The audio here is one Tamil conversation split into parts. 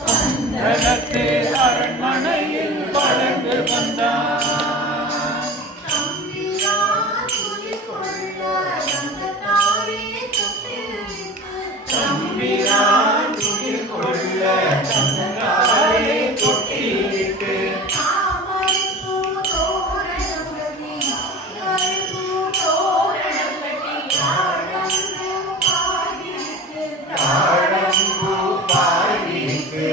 பந்தளத்து அரண்மனையில் வளர்ந்து வந்தான். தம்பிரான் துயில் கொள்ள தந்தாரே தொட்டிலிட்டு தாழம்பூ பாடிட்டு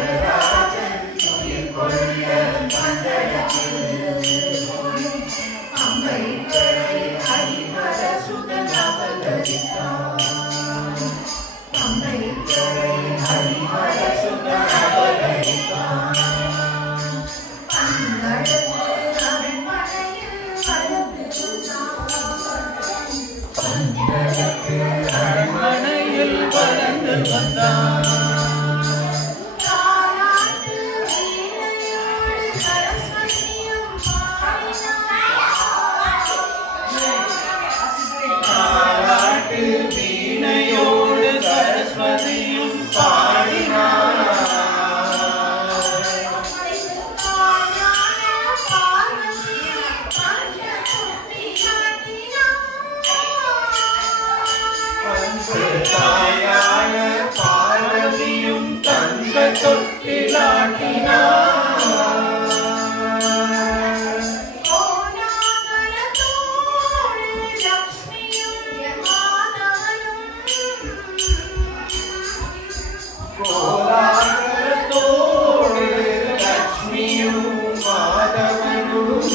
மகராஜன் துயில் கொள்ள மகராஜன் துயில் கொள்ள அரண்மனையில் வளர்ந்து வந்தான். தாலாட்டு வீணையோடு சரஸ்வதியும் பாடினார். தாயான பார்வதியும் தங்க தொட்டிலாட்டினார். கோலாகலத்தோடு லக்ஷ்மியும் மாதவனும்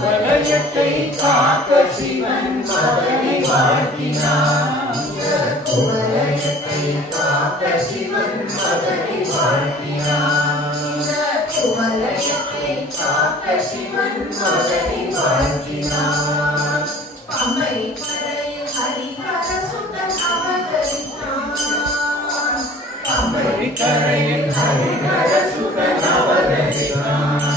வலயத்தை காக்க சிவன் மகனை வாழ்த்தினான். வலயத்தை காக்க சிவன் மகனை வாழ்த்தினான். வலயத்தை காக்க சிவன் மகனை வாழ்த்தினான். பம்பை கரையில் ஹரிஹர சுதன் அவதரித்தான். பம்பை கரையில் ஹரிஹர சுதன் அவதரித்தான்.